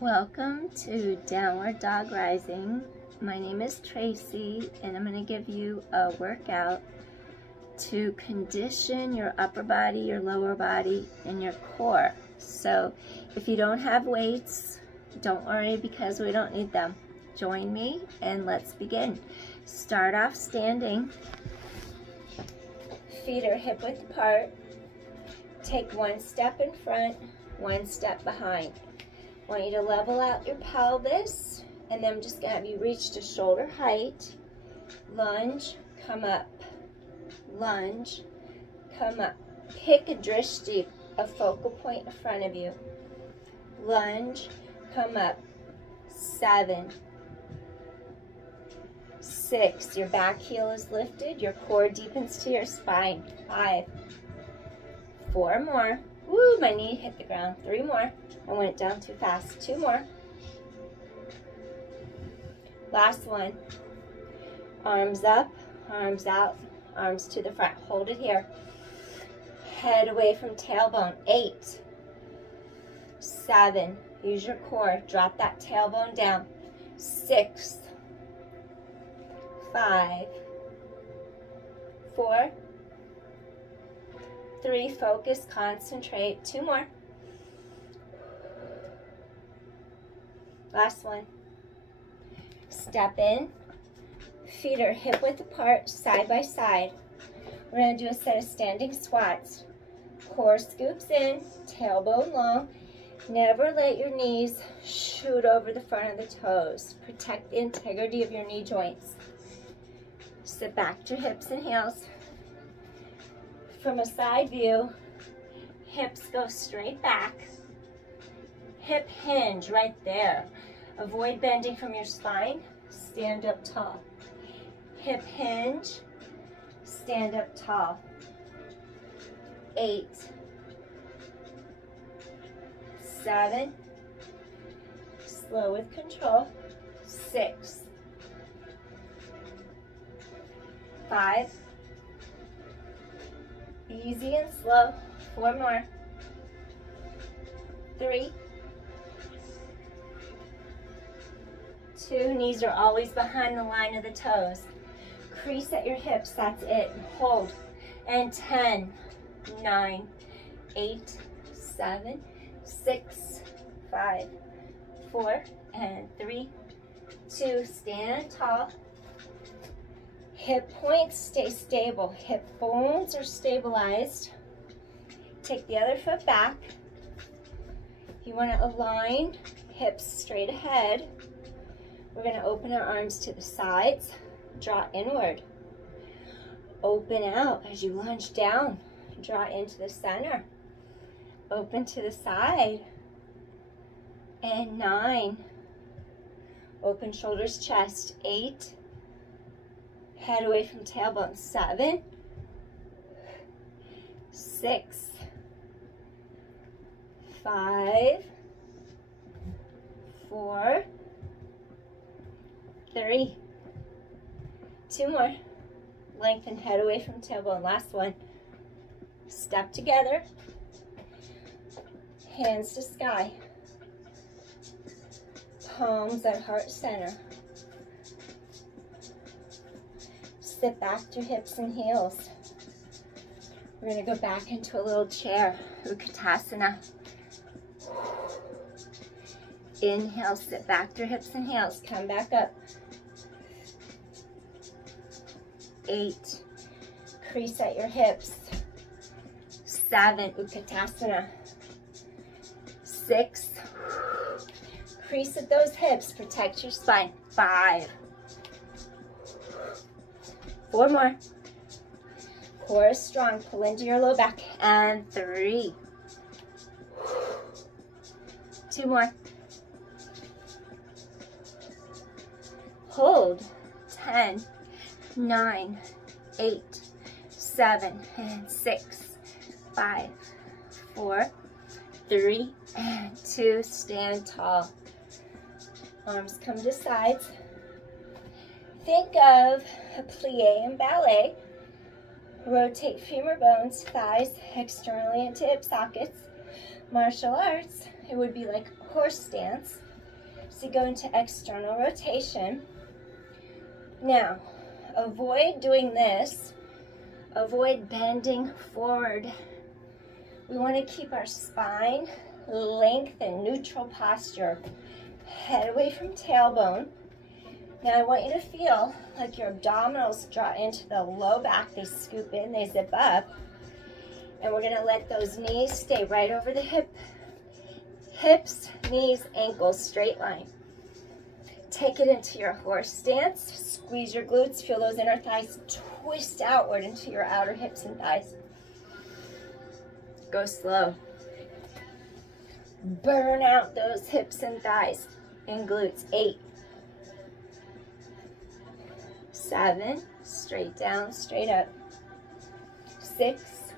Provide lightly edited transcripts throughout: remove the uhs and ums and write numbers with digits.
Welcome to Downward Dog Rising. My name is Tracy, and I'm going to give you a workout to condition your upper body, your lower body, and your core. So if you don't have weights, don't worry because we don't need them. Join me and let's begin. Start off standing. Feet are hip width apart. Take one step in front, one step behind. I want you to level out your pelvis, and then I'm just going to have you reach to shoulder height. Lunge, come up. Lunge, come up. Pick a drishti, a focal point in front of you. Lunge, come up. 7, 6, your back heel is lifted, your core deepens to your spine. 5, 4 more. Woo, my knee hit the ground. 3 more. I went down too fast. 2 more. Last one. Arms up, arms out, arms to the front. Hold it here. Head away from tailbone. 8, 7, use your core. Drop that tailbone down. 6, 5, 4, 3, focus, concentrate. 2 more. Last one. Step in. Feet are hip width apart, side by side. We're going to do a set of standing squats. Core scoops in, tailbone long. Never let your knees shoot over the front of the toes. Protect the integrity of your knee joints. Sit back to hips and heels. From a side view, hips go straight back. Hip hinge right there. Avoid bending from your spine. Stand up tall. Hip hinge. Stand up tall. 8, 7, slow with control. 6, 5, easy and slow. 4 more. 3, 2, knees are always behind the line of the toes. Crease at your hips, that's it. Hold. And 10, 9, 8, 7, 6, 5, 4, and 3, 2, stand tall. Hip points stay stable. Hip bones are stabilized. Take the other foot back. You want to align hips straight ahead. We're going to open our arms to the sides. Draw inward. Open out as you lunge down. Draw into the center. Open to the side. And 9. Open shoulders, chest. 8. Head away from tailbone. 7. 6. 5. 4. 3. 2 more. Lengthen head away from tailbone. Last one. Step together. Hands to sky. Palms at heart center. Sit back to hips and heels. We're going to go back into a little chair. Vaticanasana. Inhale, sit back to hips and heels. Come back up. 8, crease at your hips. 7, Utkatasana. 6, crease at those hips, protect your spine. 5, 4 more. Core is strong, pull into your low back. And 3, 2 more. Hold. 10, 9, 8, 7, and 6, 5, 4, 3, and 2. Stand tall. Arms come to sides. Think of a plie in ballet. Rotate femur bones, thighs externally into hip sockets. Martial arts, it would be like a horse stance. So you go into external rotation. Now, avoid doing this. Avoid bending forward. We want to keep our spine, length, and neutral posture. Head away from tailbone. Now I want you to feel like your abdominals draw into the low back. They scoop in, they zip up. And we're going to let those knees stay right over the hips, knees, ankles, straight line. Take it into your horse stance. Squeeze your glutes. Feel those inner thighs twist outward into your outer hips and thighs. Go slow. Burn out those hips and thighs and glutes. 8, 7, straight down, straight up. 6,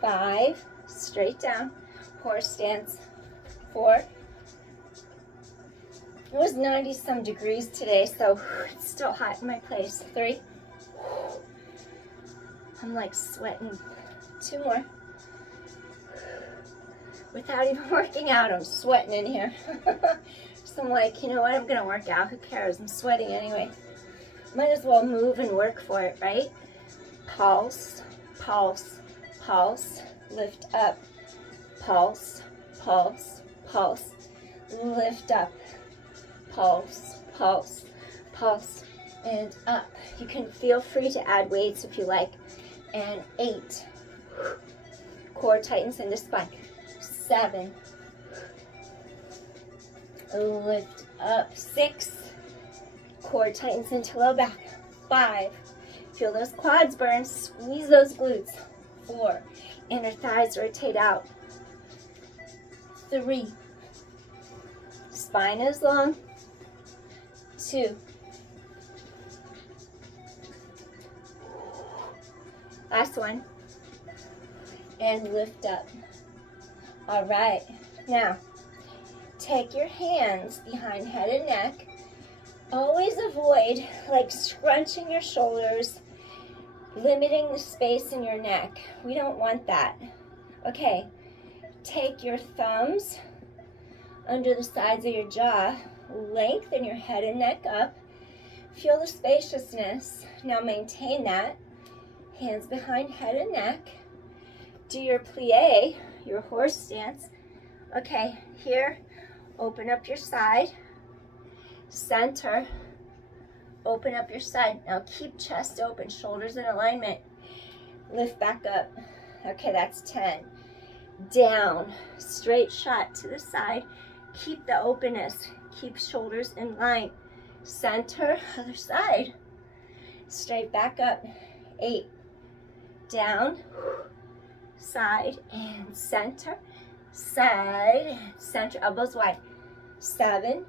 5, straight down, horse stance. 4. It was 90 some degrees today, so it's still hot in my place. 3. I'm like sweating. 2 more. Without even working out, I'm sweating in here. So I'm like, you know what, I'm gonna work out, who cares, I'm sweating anyway. Might as well move and work for it, right? Pulse, pulse, pulse, lift up, pulse, pulse, pulse, lift up, pulse, pulse, pulse, and up. You can feel free to add weights if you like. And 8, core tightens into spine. 7, lift up. 6, core tightens into low back. 5, feel those quads burn, squeeze those glutes. 4, inner thighs rotate out. 3, spine is long. 2, last one, and lift up. All right, now take your hands behind head and neck. Always avoid like scrunching your shoulders, limiting the space in your neck. We don't want that. Okay, take your thumbs under the sides of your jaw, lengthen your head and neck up. Feel the spaciousness. Now maintain that. Hands behind head and neck. Do your plie, your horse stance. Okay, here, open up your side. Center, open up your side. Now keep chest open, shoulders in alignment. Lift back up. Okay, that's 10. Down, straight shot to the side. Keep the openness, keep shoulders in line. Center, other side. Straight back up. 8, down, side and center, side and center, elbows wide. 7,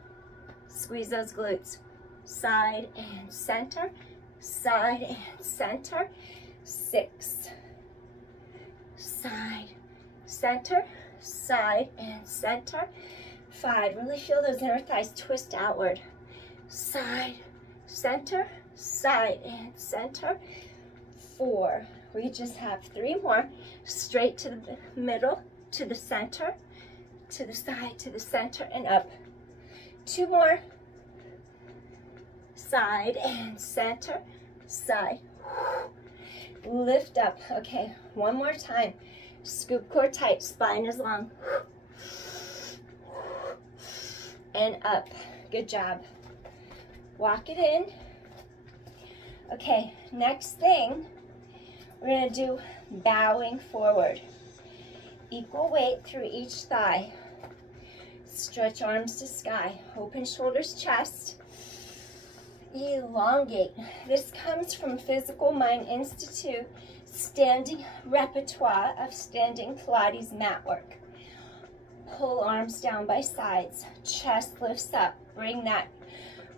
squeeze those glutes. Side and center, side and center. 6, side, center, side and center. 5, really feel those inner thighs twist outward. Side, center, side and center. 4, we just have 3 more. Straight to the middle, to the center, to the side, to the center, and up. 2 more. Side and center, side. Lift up. Okay, 1 more time. Scoop core tight, spine is long. And up. Good job. Walk it in. Okay, next thing, we're going to do bowing forward. Equal weight through each thigh. Stretch arms to sky. Open shoulders, chest. Elongate. This comes from Physical Mind Institute standing repertoire of standing Pilates mat work. Pull arms down by sides. Chest lifts up. Bring that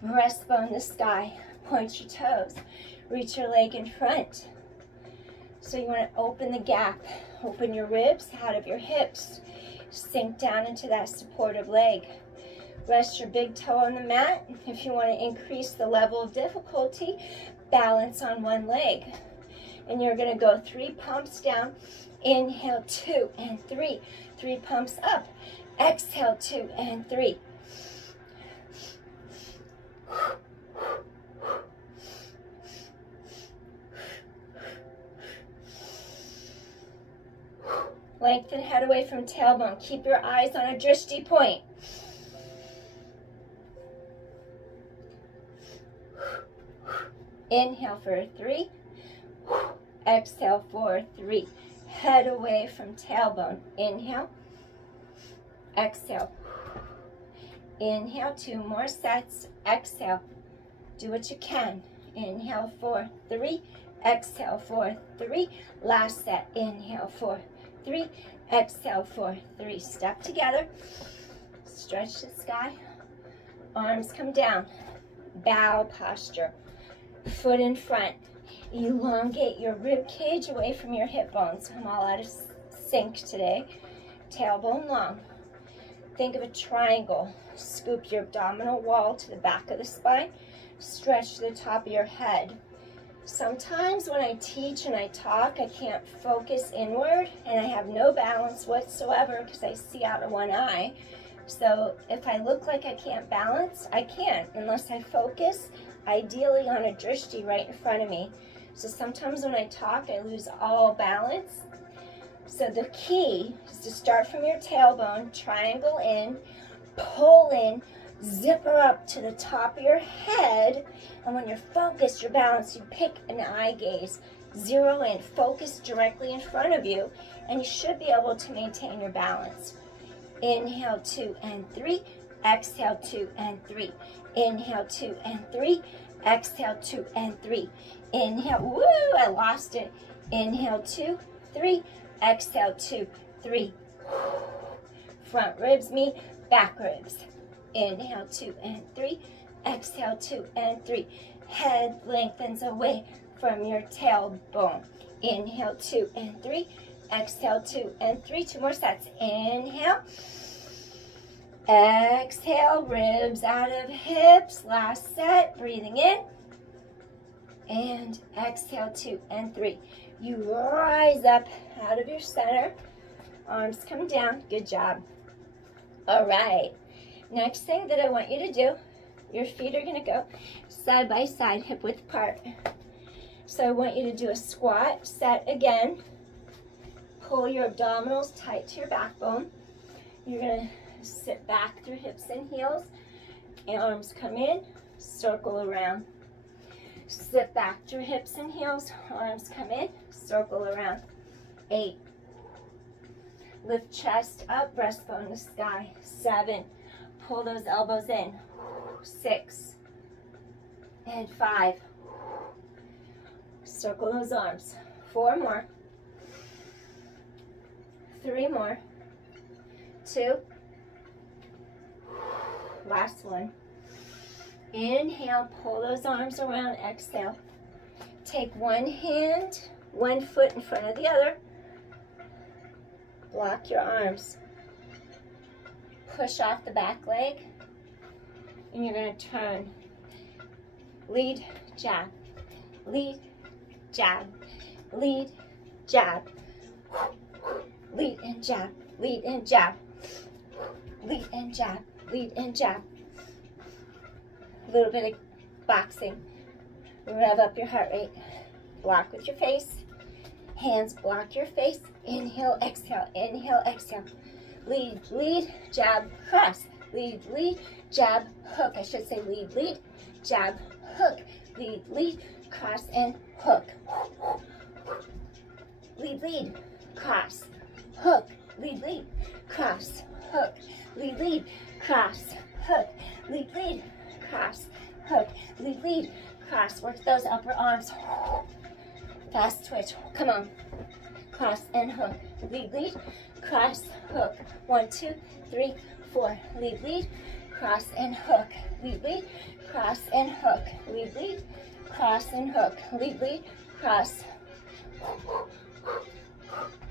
breastbone to sky. Point your toes. Reach your leg in front. So you want to open the gap. Open your ribs out of your hips. Sink down into that supportive leg. Rest your big toe on the mat. If you want to increase the level of difficulty, balance on one leg. And you're going to go 3 pumps down. Inhale, 2 and 3. 3 pumps up. Exhale, 2 and 3. Lengthen head away from tailbone. Keep your eyes on a drishti point. Inhale for 3. Exhale for 3. Head away from tailbone. Inhale. Exhale. Inhale, 2 more sets. Exhale. Do what you can. Inhale for 3. Exhale for 3. Last set. Inhale for 3. Exhale for 3. Step together. Stretch the sky. Arms come down. Bow posture. Foot in front. Elongate your rib cage away from your hip bones. I'm all out of sync today. Tailbone long. Think of a triangle. Scoop your abdominal wall to the back of the spine. Stretch to the top of your head. Sometimes when I teach and I talk, I can't focus inward and I have no balance whatsoever because I see out of one eye. So if I look like I can't balance, I can't unless I focus, ideally on a drishti right in front of me. So sometimes when I talk, I lose all balance. So the key is to start from your tailbone, triangle in, pull in, zipper up to the top of your head, and when you're focused, you're balanced, you pick an eye gaze, zero in, focus directly in front of you, and you should be able to maintain your balance. Inhale, 2 and 3, exhale, 2 and 3, inhale, 2 and 3, exhale, 2 and 3, inhale, woo, I lost it, inhale, 2, 3, exhale, 2, 3, front ribs meet back ribs. Inhale, 2 and 3. Exhale, 2 and 3. Head lengthens away from your tailbone. Inhale, 2 and 3. Exhale, 2 and 3. 2 more sets. Inhale. Exhale, ribs out of hips. Last set. Breathing in. And exhale, 2 and 3. You rise up out of your center. Arms come down. Good job. All right. Next thing that I want you to do, your feet are going to go side by side, hip width apart. So I want you to do a squat, set again. Pull your abdominals tight to your backbone. You're going to sit back through hips and heels. And arms come in, circle around. Sit back through hips and heels. Arms come in, circle around. 8. Lift chest up, breastbone to sky. 7. Pull those elbows in. 6 and 5. Circle those arms. 4 more. 3 more. 2. Last one. Inhale, pull those arms around. Exhale. Take one hand, one foot in front of the other. Block your arms. Push off the back leg, and you're going to turn. Lead, jab, lead, jab, lead, jab, lead and jab, lead and jab, lead and jab, lead and jab. A little bit of boxing. Rev up your heart rate. Block with your face. Hands block your face. Inhale, exhale, inhale, exhale. Lead, lead, jab, cross. Lead, lead, jab, hook. I should say lead, lead, jab, hook. Lead, lead, cross, and hook. Lead, lead, cross, hook. Lead, lead, cross, hook. Lead, lead, cross, hook. Lead, lead, cross, hook. Lead, lead, cross. Work those upper arms. Fast twitch. Come on. Cross and hook. Lead, lead, cross, hook. 1, 2, 3, 4. Lead, lead, cross and hook. Lead, lead, cross and hook. Lead, lead, cross and hook. Lead, lead, cross.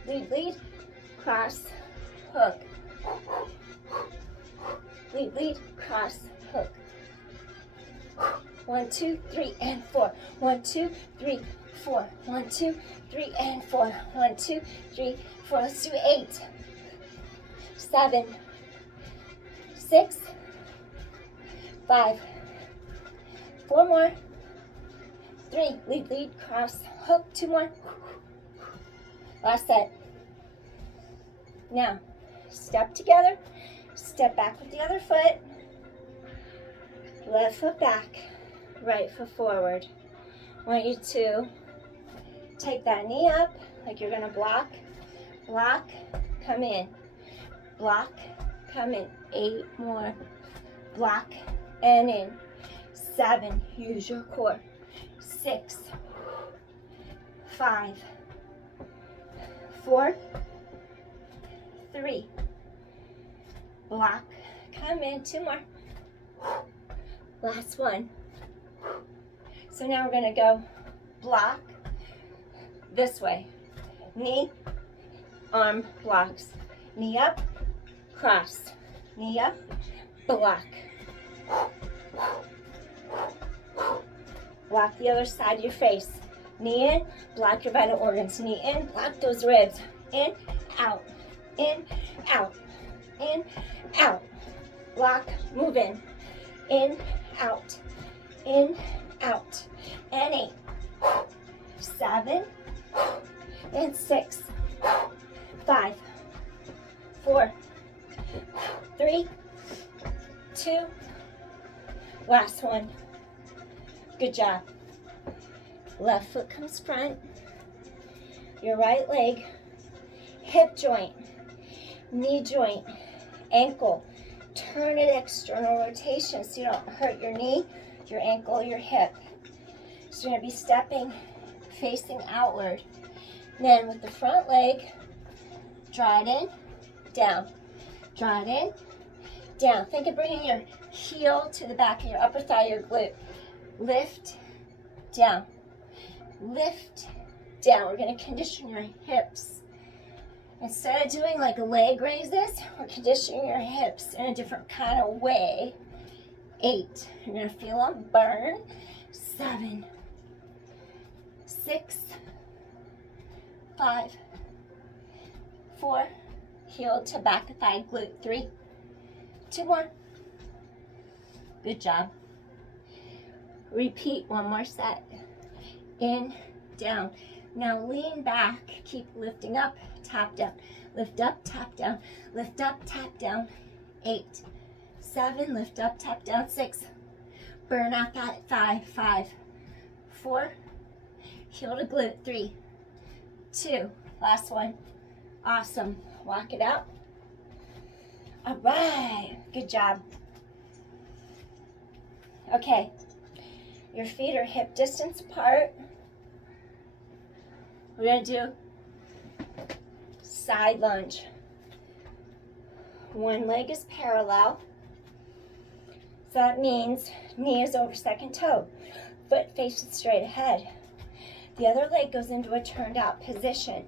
Lead, lead, cross, hook. Lead, lead, cross, hook. 1, 2, 3, and 4. 1, 2, 3, 4. 1, 2, 3, and 4. 1, 2, 3, 4. Let's do 8, 7, 6, 5, 4 more, 3, lead, lead, cross, hook, 2 more, last set. Now, step together, step back with the other foot, left foot back, right foot forward. I want you to take that knee up like you're gonna block, block, come in, block, come in, 8 more, block, and in, 7, use your core, 6, 5, 4, 3, block, come in, 2 more, last one. So now we're gonna go block this way, knee, arm blocks, knee up, cross, knee up, block, block the other side of your face, knee in, block your vital organs, knee in, block those ribs, in, out, in, out, in, out, block, move in, out, and 8, 7, and 6, 5, 4, 3, 2, last one. Good job. Left foot comes front, your right leg, hip joint, knee joint, ankle. Turn it external rotation so you don't hurt your knee, your ankle, your hip. So you're going to be stepping, facing outward. Then with the front leg, draw it in, down. Draw it in, down. Think of bringing your heel to the back of your upper thigh, your glute. Lift, down. Lift, down. We're going to condition your hips. Instead of doing like leg raises, we're conditioning your hips in a different kind of way. 8, you're going to feel them burn. 7, 6, 5, 4, heel to back of thigh, glute, 3, 2 more. Good job. Repeat one more set. In, down. Now lean back, keep lifting up, tap down. Lift up, tap down. Lift up, tap down. 8, 7, lift up, tap down. 6, burn out that thigh. 5, 4, heel to glute. 3, 2, last one. Awesome. Walk it out. All right, good job. Okay, your feet are hip distance apart. We're going to do side lunge. One leg is parallel. So that means knee is over second toe. Foot faces straight ahead. The other leg goes into a turned out position.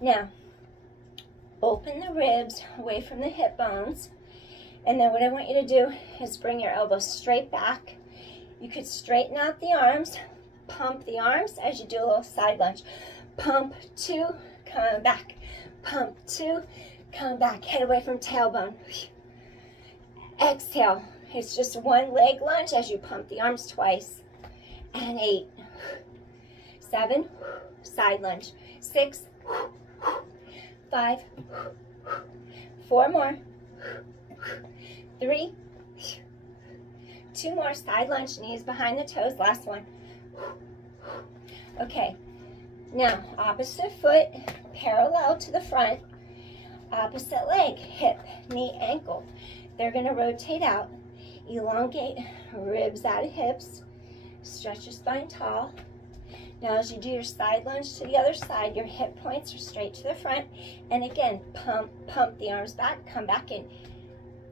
Now, open the ribs away from the hip bones. And then what I want you to do is bring your elbows straight back. You could straighten out the arms, pump the arms as you do a little side lunge. Pump 2, come back. Pump 2, come back. Head away from tailbone. Exhale. It's just one leg lunge as you pump the arms twice. And 8, 7, side lunge. 6, 5, 4 more. 3, 2 more, side lunge, knees behind the toes, last one. Okay, now opposite foot, parallel to the front, opposite leg, hip, knee, ankle. They're going to rotate out, elongate ribs out of hips, stretch your spine tall. Now as you do your side lunge to the other side, your hip points are straight to the front, and again, pump the arms back, come back in.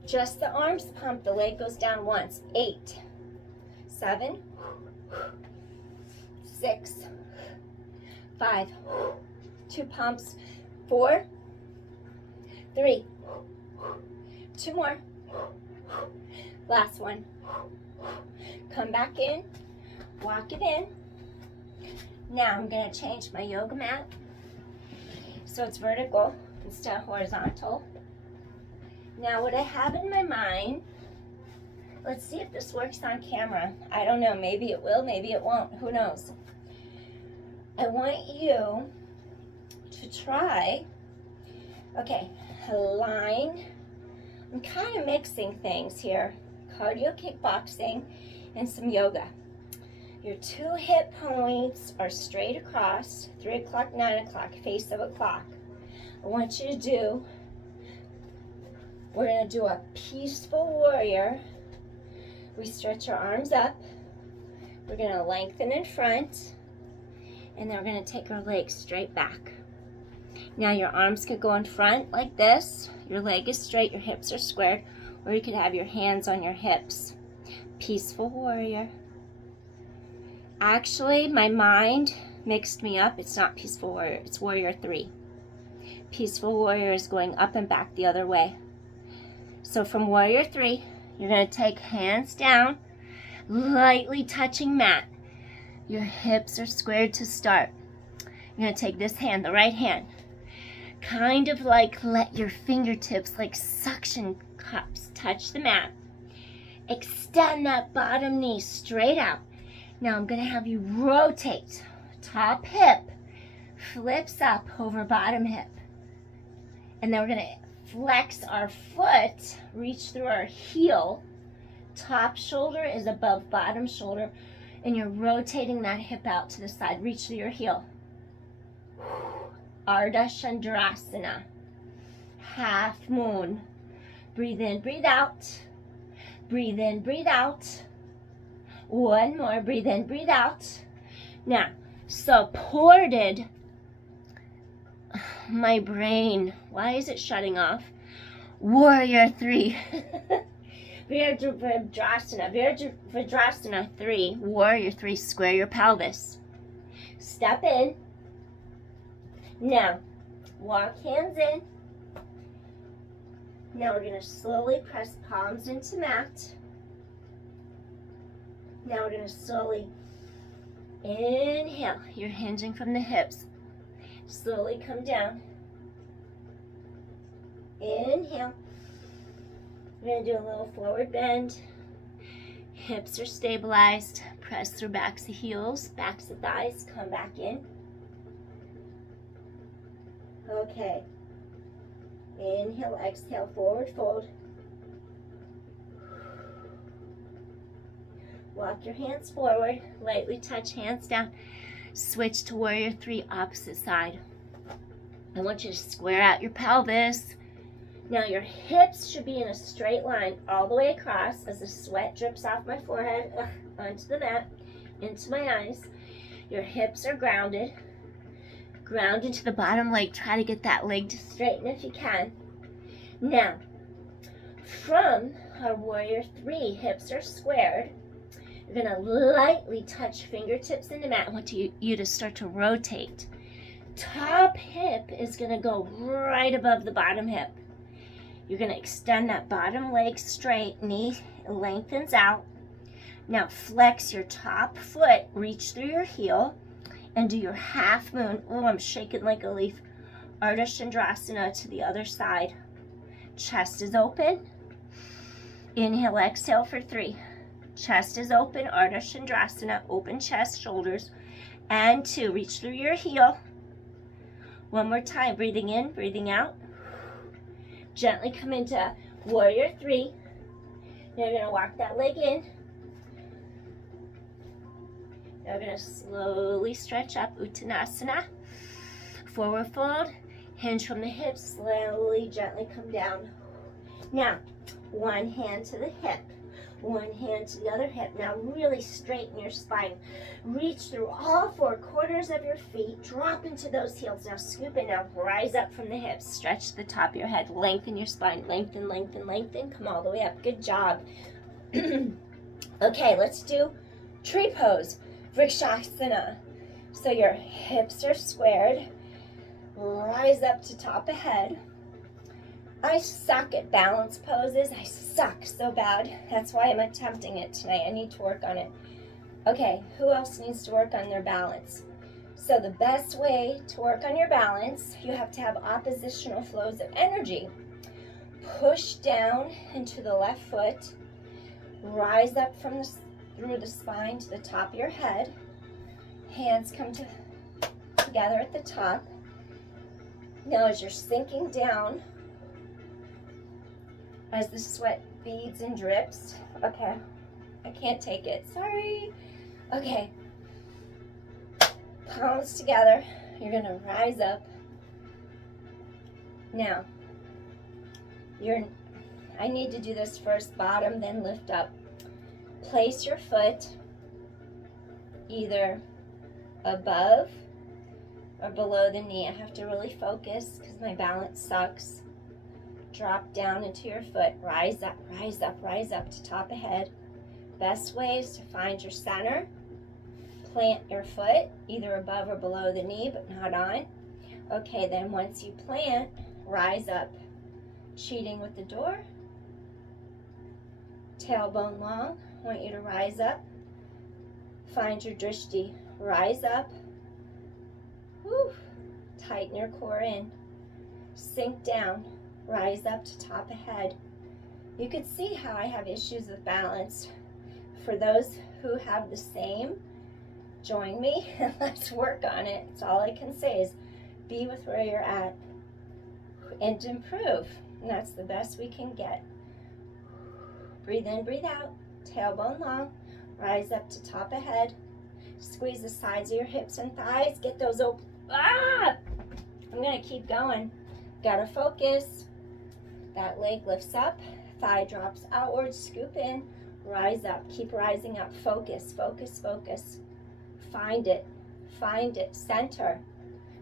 Just the arms pump, the leg goes down once. 8, 7, 6, 5, 2 pumps, 4, 3, 2 more, last one. Come back in, walk it in. Now I'm going to change my yoga mat so it's vertical instead of horizontal. Now what I have in my mind Let's see if this works on camera. I don't know, maybe it will, maybe it won't, who knows. I want you to try, okay, line. I'm kind of mixing things here. Cardio kickboxing and some yoga. Your 2 hip points are straight across, 3 o'clock, 9 o'clock, face of a clock. I want you to do, we're gonna do a peaceful warrior. We stretch our arms up. We're gonna lengthen in front, and then we're gonna take our legs straight back. Now your arms could go in front like this. Your leg is straight, your hips are squared, or you could have your hands on your hips. Peaceful warrior. Actually, my mind mixed me up. It's not peaceful warrior, it's warrior 3. Peaceful warrior is going up and back the other way. So from warrior 3, you're going to take hands down, lightly touching mat. Your hips are squared to start. You're going to take this hand, the right hand, kind of like let your fingertips like suction cups touch the mat. Extend that bottom knee straight out. Now I'm going to have you rotate. Top hip flips up over bottom hip. And then we're going to flex our foot, reach through our heel. Top shoulder is above bottom shoulder. And you're rotating that hip out to the side. Reach through your heel. Ardha Chandrasana. Half moon. Breathe in, breathe out. Breathe in, breathe out. One more. Breathe in, breathe out. Now, supported. My brain, why is it shutting off? Warrior 3. Virabhadrasana 3. Warrior 3. Square your pelvis. Step in. Now, walk hands in. Now we're going to slowly press palms into mat. Now we're going to slowly inhale. You're hinging from the hips. Slowly come down. Inhale. We're going to do a little forward bend. Hips are stabilized. Press through backs of heels, backs of thighs. Come back in. Okay. Inhale, exhale, forward fold. Walk your hands forward. Lightly touch hands down. Switch to warrior 3, opposite side. I want you to square out your pelvis. Now your hips should be in a straight line all the way across as the sweat drips off my forehead, onto the mat, into my eyes. Your hips are grounded. Ground into the bottom leg. Try to get that leg to straighten if you can. Now, from our warrior 3, hips are squared. You're going to lightly touch fingertips in the mat. I want you to start to rotate. Top hip is going to go right above the bottom hip. You're going to extend that bottom leg straight. Knee lengthens out. Now flex your top foot. Reach through your heel and do your half moon. Oh, I'm shaking like a leaf. Ardha Chandrasana to the other side. Chest is open. Inhale, exhale for 3. Chest is open, Ardha Chandrasana, open chest, shoulders, and 2. Reach through your heel. One more time, breathing in, breathing out. Gently come into warrior 3. Now you're going to walk that leg in. Now we're going to slowly stretch up, Uttanasana. Forward fold, hinge from the hips, slowly, gently come down. Now, one hand to the hip. One hand to the other hip. Now really straighten your spine. Reach through all 4 corners of your feet. Drop into those heels. Now scoop in. Now rise up from the hips. Stretch the top of your head. Lengthen your spine. Lengthen, lengthen, lengthen. Come all the way up. Good job. Okay, let's do tree pose. Vrikshasana. So your hips are squared. Rise up to top of head. I suck at balance poses. I suck so bad. That's why I'm attempting it tonight. I need to work on it. Okay, who else needs to work on their balance? So the best way to work on your balance, you have to have oppositional flows of energy. Push down into the left foot. Rise up from through the spine to the top of your head. Hands come together at the top. Now as you're sinking down, as the sweat beads and drips, okay, I can't take it, sorry. Okay, palms together, you're gonna rise up. Now, I need to do this first, bottom, then lift up. Place your foot either above or below the knee. I have to really focus because my balance sucks. Drop down into your foot. Rise up, rise up, rise up to top of head. Best way is to find your center. Plant your foot either above or below the knee, but not on. Okay, then once you plant, rise up. Cheating with the door. Tailbone long. I want you to rise up. Find your drishti. Rise up. Whew. Tighten your core in. Sink down. Rise up to top of head. You can see how I have issues with balance. For those who have the same, join me and let's work on it. That's all I can say is be with where you're at and improve. And that's the best we can get. Breathe in, breathe out. Tailbone long. Rise up to top of head. Squeeze the sides of your hips and thighs. Get those open. Ah! I'm going to keep going. Gotta focus. That leg lifts up. Thigh drops outwards. Scoop in. Rise up. Keep rising up. Focus, focus, focus. Find it. Find it. Center.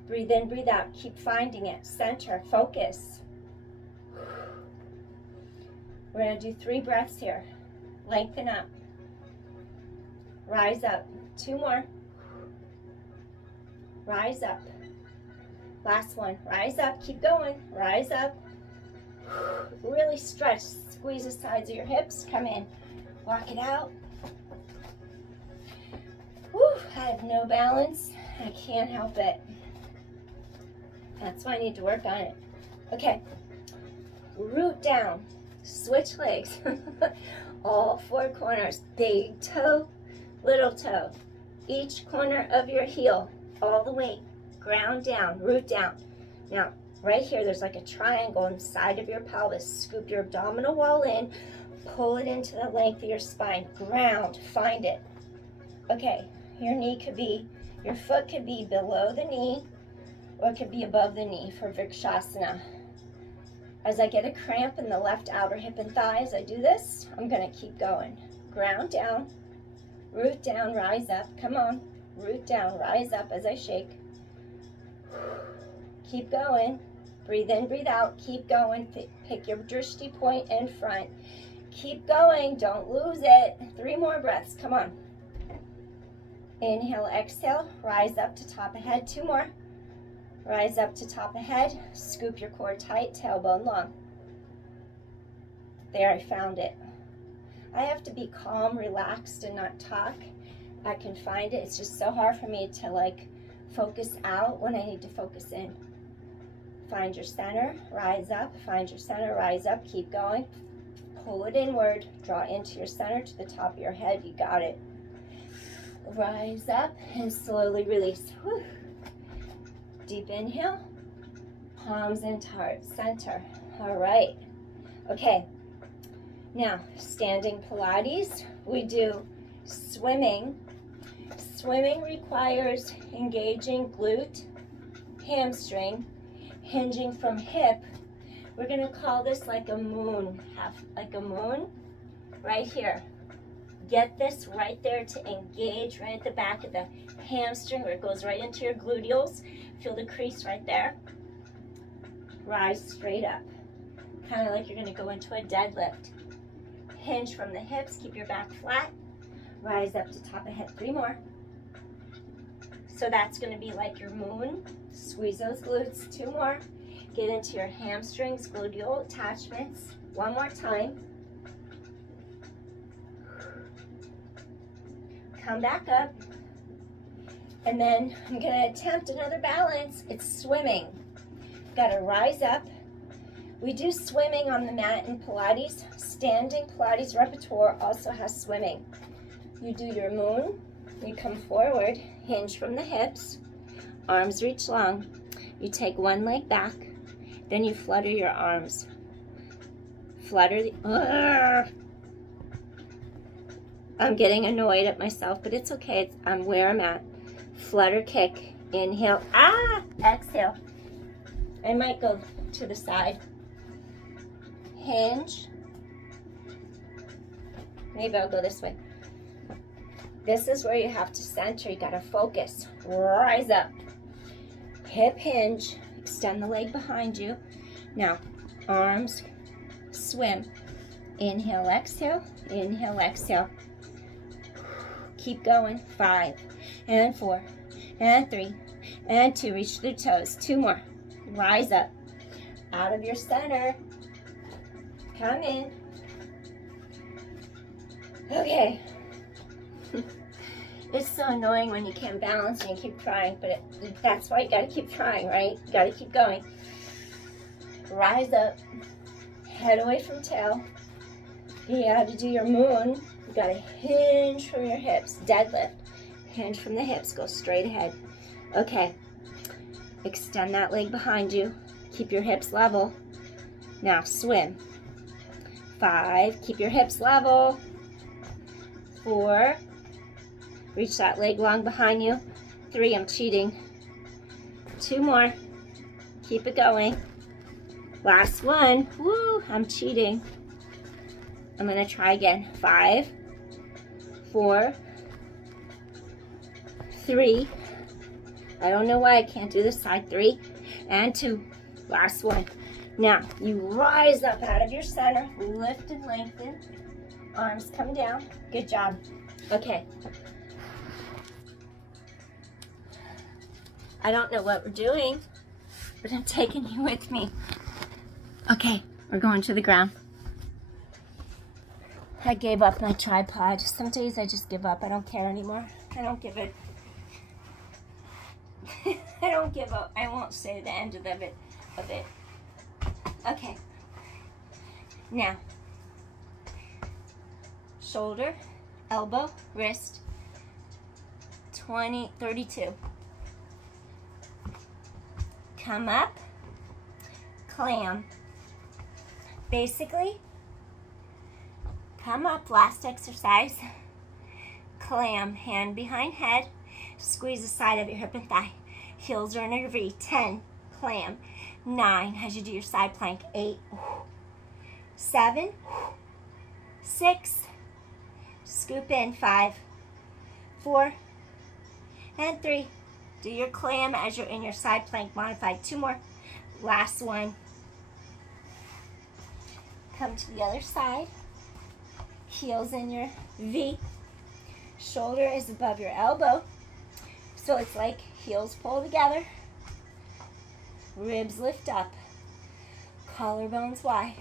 Breathe in, breathe out. Keep finding it. Center. Focus. We're going to do 3 breaths here. Lengthen up. Rise up. 2 more. Rise up. Last one. Rise up. Keep going. Rise up. Really stretch. Squeeze the sides of your hips. Come in. Walk it out. Whew, I have no balance. I can't help it. That's why I need to work on it. Okay. Root down. Switch legs. All 4 corners. Big toe, little toe. Each corner of your heel. All the way. Ground down. Root down. Now, right here, there's like a triangle on the side of your pelvis. Scoop your abdominal wall in. Pull it into the length of your spine. Ground. Find it. Okay. Your knee could be, your foot could be below the knee, or it could be above the knee for Vaticanasana. As I get a cramp in the left outer hip and thigh, as I do this, I'm going to keep going. Ground down, root down, rise up. Come on. Root down, rise up as I shake. Keep going. Breathe in, breathe out. Keep going. Pick your drishti point in front. Keep going. Don't lose it. 3 more breaths. Come on. Inhale, exhale. Rise up to top of head. 2 more. Rise up to top of head. Scoop your core tight. Tailbone long. There, I found it. I have to be calm, relaxed, and not talk. I can find it. It's just so hard for me to like focus out when I need to focus in. Find your center, rise up. Find your center, rise up. Keep going. Pull it inward. Draw into your center to the top of your head. You got it. Rise up and slowly release. Whew. Deep inhale. Palms into heart center. All right. Okay. Now, standing Pilates. We do swimming. Swimming requires engaging glute, hamstring, hinging from hip. We're going to call this like a moon, like a moon, right here. Get this right there to engage right at the back of the hamstring where it goes right into your gluteals. Feel the crease right there. Rise straight up. Kind of like you're going to go into a deadlift. Hinge from the hips, keep your back flat. Rise up to top of head. 3 more. So that's going to be like your moon. Squeeze those glutes. 2 more. Get into your hamstrings, gluteal attachments. 1 more time. Come back up. And then I'm going to attempt another balance. It's swimming. Got to rise up. We do swimming on the mat in Pilates. Standing Pilates repertoire also has swimming. You do your moon, you come forward, hinge from the hips, arms reach long. You take one leg back, then you flutter your arms. Flutter the, I'm getting annoyed at myself, but it's okay. I'm where I'm at. Flutter kick, inhale, exhale. I might go to the side. Hinge. Maybe I'll go this way. This is where you have to center. You gotta focus. Rise up. Hip hinge. Extend the leg behind you. Now, arms, swim. Inhale, exhale. Inhale, exhale. Keep going. 5 and 4 and 3 and 2. Reach through toes. 2 more. Rise up. Out of your center. Come in. Okay. It's so annoying when you can't balance and you keep trying, but that's why you gotta keep trying, right? You gotta keep going. Rise up. Head away from tail. You gotta do your moon. You gotta hinge from your hips. Deadlift. Hinge from the hips. Go straight ahead. Okay. Extend that leg behind you. Keep your hips level. Now swim. 5. Keep your hips level. 4. Reach that leg long behind you. 3. I'm cheating. 2 more. Keep it going. Last one. Woo! I'm cheating. I'm gonna try again. 5, 4, 3. I don't know why I can't do this side. 3 and 2. Last one. Now you rise up out of your center. Lift and lengthen. Arms come down. Good job. Okay. I don't know what we're doing, but I'm taking you with me. Okay, we're going to the ground. I gave up my tripod. Some days I just give up. I don't care anymore. I don't give it. I don't give up. I won't say the end of it. Okay. Now, shoulder, elbow, wrist, 32. Come up, clam. Basically, come up, last exercise. Clam, hand behind head. Squeeze the side of your hip and thigh. Heels are in your V. 10, clam. 9, as you do your side plank. 8, 7, 6, scoop in. 5, 4, and 3. Do your clam as you're in your side plank modified. 2 more. Last one. Come to the other side. Heels in your V. Shoulder is above your elbow. So it's like heels pull together. Ribs lift up. Collarbones wide.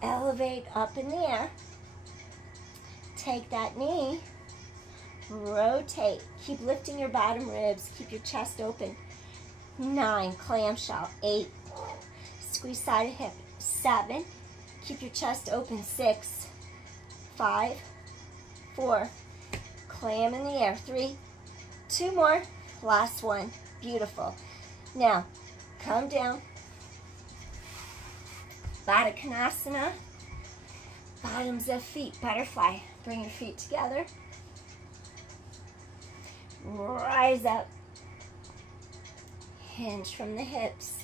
Elevate up in the air. Take that knee. Rotate. Keep lifting your bottom ribs. Keep your chest open. 9, clamshell. 8, squeeze side of hip. 7, keep your chest open. 6, 5, 4, clam in the air. 3, 2 more. Last one. Beautiful. Now, come down. Vaticanasana. Bottoms of feet. Butterfly. Bring your feet together. Rise up. Hinge from the hips.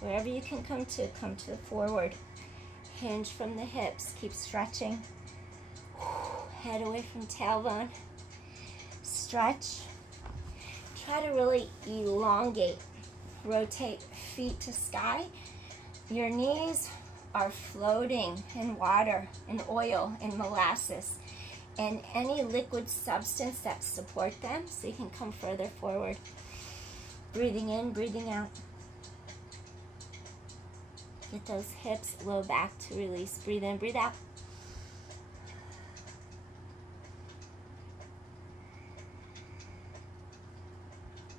Wherever you can come to the forward. Hinge from the hips. Keep stretching. Head away from tailbone. Stretch. Try to really elongate. Rotate feet to sky. Your knees are floating in water, in oil, in molasses, and any liquid substance that support them, so you can come further forward. Breathing in, breathing out. Get those hips, low back to release. Breathe in, breathe out.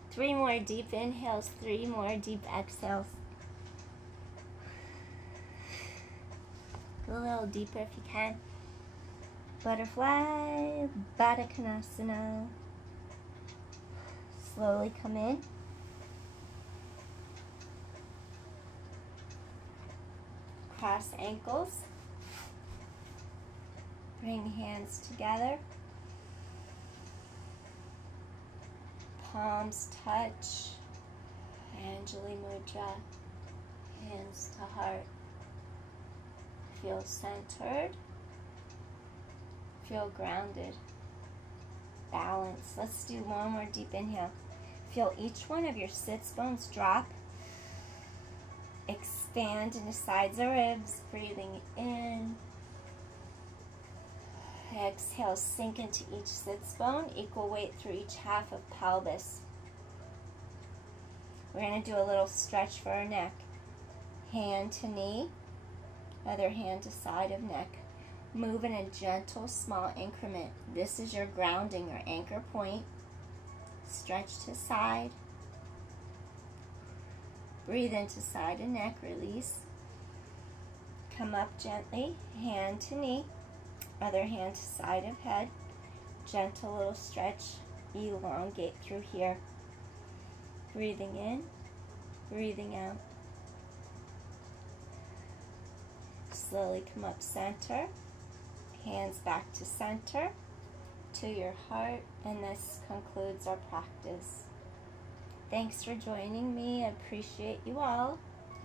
Three more deep inhales, 3 more deep exhales. A little deeper if you can. Butterfly, Vaticanasana. Slowly come in. Cross ankles. Bring hands together. Palms touch. Anjali Mudra. Hands to heart. Feel centered. Feel grounded. Balance. Let's do one more deep inhale. Feel each one of your sits bones drop. Expand into sides of ribs. Breathing in. Exhale, sink into each sits bone. Equal weight through each half of pelvis. We're going to do a little stretch for our neck. Hand to knee. Other hand to side of neck. Move in a gentle, small increment. This is your grounding or anchor point. Stretch to side. Breathe into side and neck, release. Come up gently, hand to knee. Other hand to side of head. Gentle little stretch. Elongate through here. Breathing in, breathing out. Slowly come up center. Hands back to center, to your heart, and this concludes our practice. Thanks for joining me. I appreciate you all.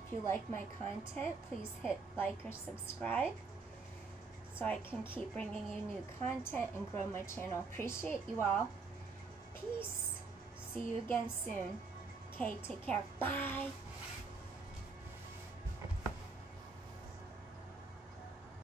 If you like my content, please hit like or subscribe so I can keep bringing you new content and grow my channel. Appreciate you all. Peace. See you again soon. Okay, take care. Bye.